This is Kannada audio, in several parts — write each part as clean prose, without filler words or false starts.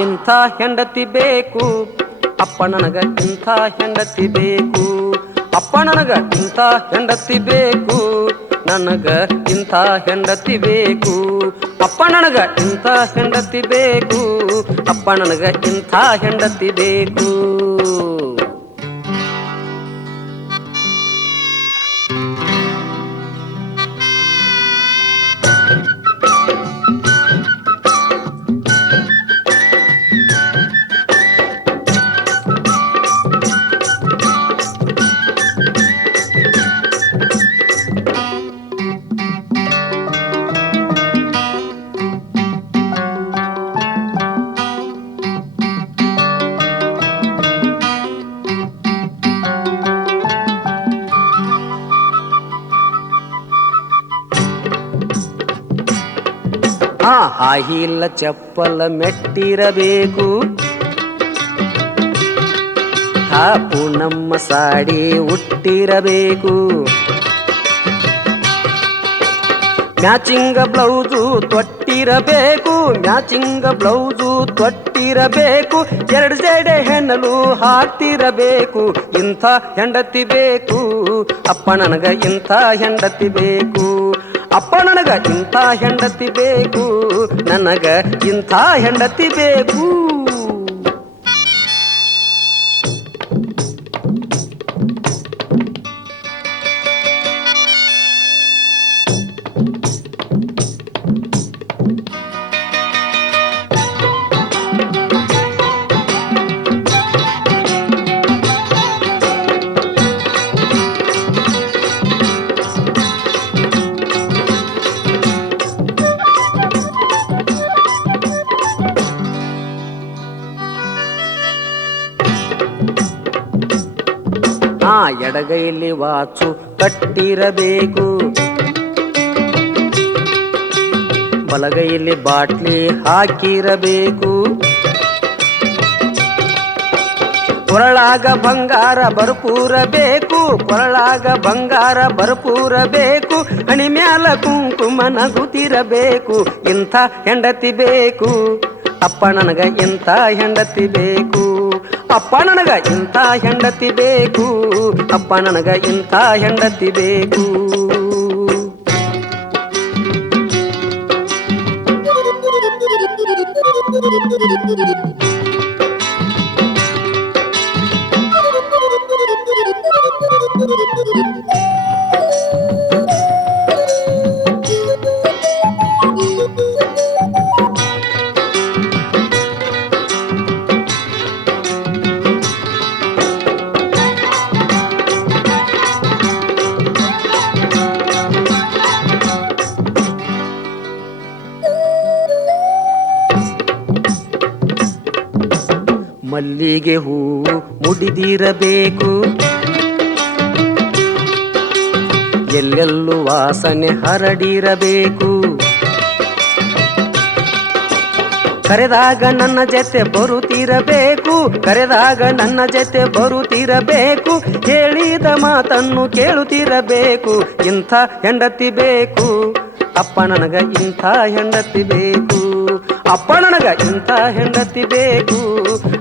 ಇಂಥ ಹೆಂಡತಿ ಬೇಕು ಅಪ್ಪ ನನಗ ಇಂಥ ಹೆಂಡತಿ ಬೇಕು ಅಪ್ಪ ನನಗ ಇಂಥ ಹೆಂಡತಿ ಬೇಕು ನನಗ ಇಂಥ ಹೆಂಡತಿ ಬೇಕು ಅಪ್ಪ ನನಗ ಇಂಥ ಹೆಂಡತಿ ಬೇಕು ಅಪ್ಪ ನನಗ ಇಂಥ ಹೆಂಡತಿ ಬೇಕು ಹಾಯಿಲ್ಲ ಚಪ್ಪಲ ಮೆಟ್ಟಿರಬೇಕು ಪೂನಮ್ಮ ಸಾಡಿ ಉಟ್ಟಿರಬೇಕು ಮ್ಯಾಚಿಂಗ ಬ್ಲೌಸು ತೊಟ್ಟಿರಬೇಕು ಮ್ಯಾಚಿಂಗ ಬ್ಲೌಸು ತೊಟ್ಟಿರಬೇಕು ಎರಡು ಸೈಡೆ ಹೆಣ್ಣಲು ಹಾಕ್ತಿರಬೇಕು ಇಂಥ ಹೆಂಡತಿ ಬೇಕು ಅಪ್ಪ ನನಗ ಇಂಥ ಹೆಂಡತಿ ಬೇಕು ಅಪ್ಪ ನನಗ ಇಂಥ ಹೆಂಡತಿ ಬೇಕು ನನಗ ಇಂಥ ಹೆಂಡತಿ ಬೇಕು ಎಡಗೈಲಿ ವಾಚು ಕಟ್ಟಿರಬೇಕು ಬಲಗೈಲಿ ಬಾಟ್ಲಿ ಹಾಕಿರಬೇಕು ಕೊರಳಾಗ ಬಂಗಾರ ಭರ್ಪೂರಬೇಕು ಕೊರಳಾಗ ಬಂಗಾರ ಭರ್ಪೂರಬೇಕು ಹಣಿ ಮ್ಯಾಲ ಕುಂಕುಮ ನಗುತ್ತಿರಬೇಕು ಇಂಥ ಹೆಂಡತಿ ಬೇಕು ಅಪ್ಪ ನನಗ ಇಂಥ ಹೆಂಡತಿ ಬೇಕು ಅಪ್ಪ ನನಗ ಇಂಥ ಹೆಂಡತಿ ಬೇಕು ಅಪ್ಪ ನನಗ ಇಂಥ ಹೆಂಡತಿ ಬೇಕು ಮಲ್ಲಿಗೆ ಹೂವು ಮುಡಿದಿರಬೇಕು ಎಲ್ಲೆಲ್ಲೂ ವಾಸನೆ ಹರಡಿರಬೇಕು ಕರೆದಾಗ ನನ್ನ ಜೊತೆ ಬರುತ್ತಿರಬೇಕು ಕರೆದಾಗ ನನ್ನ ಜೊತೆ ಬರುತ್ತಿರಬೇಕು ಹೇಳಿದ ಮಾತನ್ನು ಕೇಳುತ್ತಿರಬೇಕು ಇಂಥ ಹೆಂಡತಿ ಬೇಕು ಅಪ್ಪ ನನಗ ಇಂಥ ಹೆಂಡತಿ ಬೇಕು ಅಪ್ಪ ನನಗ ಇಂಥ ಹೆಂಡತಿ ಬೇಕು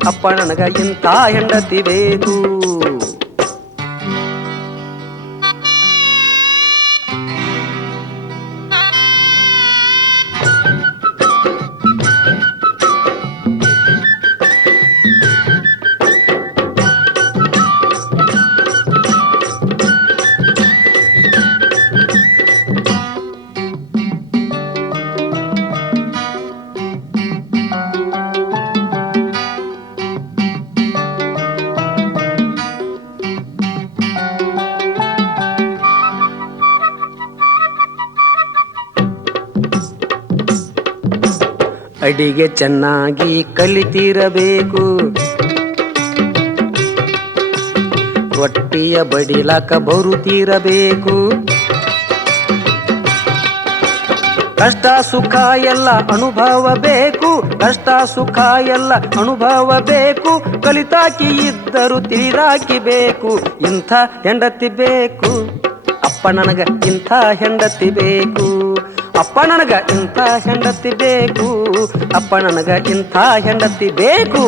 ಅಪ್ಪ ನನಗ ಇಂಥ ಹೆಂಡತಿ ಬೇಕು ಅಡಿಗೆ ಚೆನ್ನಾಗಿ ಕಲಿತಿರಬೇಕು ರೊಟ್ಟಿಯ ಬಡಿಲಾಕ ಬರುತ್ತಿರಬೇಕು ಕಷ್ಟ ಸುಖ ಎಲ್ಲ ಅನುಭವ ಬೇಕು ಕಷ್ಟ ಸುಖ ಎಲ್ಲ ಅನುಭವ ಬೇಕು ಕಲಿತಾಕಿ ಇದ್ದರು ತಿಳಿದಾಕಿ ಬೇಕು ಇಂಥ ಹೆಂಡತಿ ಬೇಕು ಅಪ್ಪ ನನಗ ಇಂಥ ಹೆಂಡತಿ ಬೇಕು ಅಪ್ಪ ನನಗ ಇಂಥ ಹೆಂಡತಿ ಬೇಕು, ಅಪ್ಪ ನನಗ ಇಂಥ ಹೆಂಡತಿ ಬೇಕು.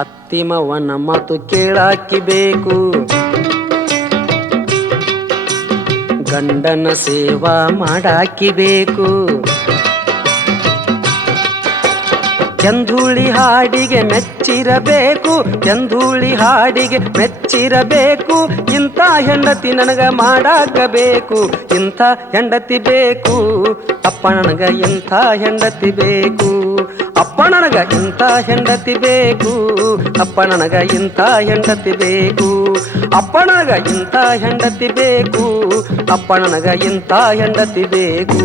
ಅತ್ತಿಮವನ ಮಾತು ಕೇಳಾಕಿ ಬೇಕು, ಗಂಡನ ಸೇವಾ ಮಾಡಾಕಿ ಬೇಕು. ಚಂದುಳಿ ಹಾಡಿಗೆ ಮೆಚ್ಚಿರಬೇಕು, ಚಂದುಳಿ ಹಾಡಿಗೆ ಮೆಚ್ಚಿರಬೇಕು. ಇಂಥ ಹೆಂಡತಿ ನನಗ ಮಾಡಾಕಬೇಕು, ಇಂಥ ಹೆಂಡತಿ ಬೇಕು. ಅಪ್ಪ ನನಗ ಇಂಥ ಹೆಂಡತಿ ಬೇಕು, ಅಪ್ಪ ನನಗ ಇಂಥ ಹೆಂಡತಿ ಬೇಕು, ಅಪ್ಪ ನನಗ ಇಂಥ ಹೆಂಡತಿ ಬೇಕು. ಅಪ್ಪ ನನಗ ಇಂಥ ಹೆಂಡತಿ ಬೇಕು, ಅಪ್ಪ ನನಗ ಇಂಥ ಹೆಂಡತಿ ಬೇಕು.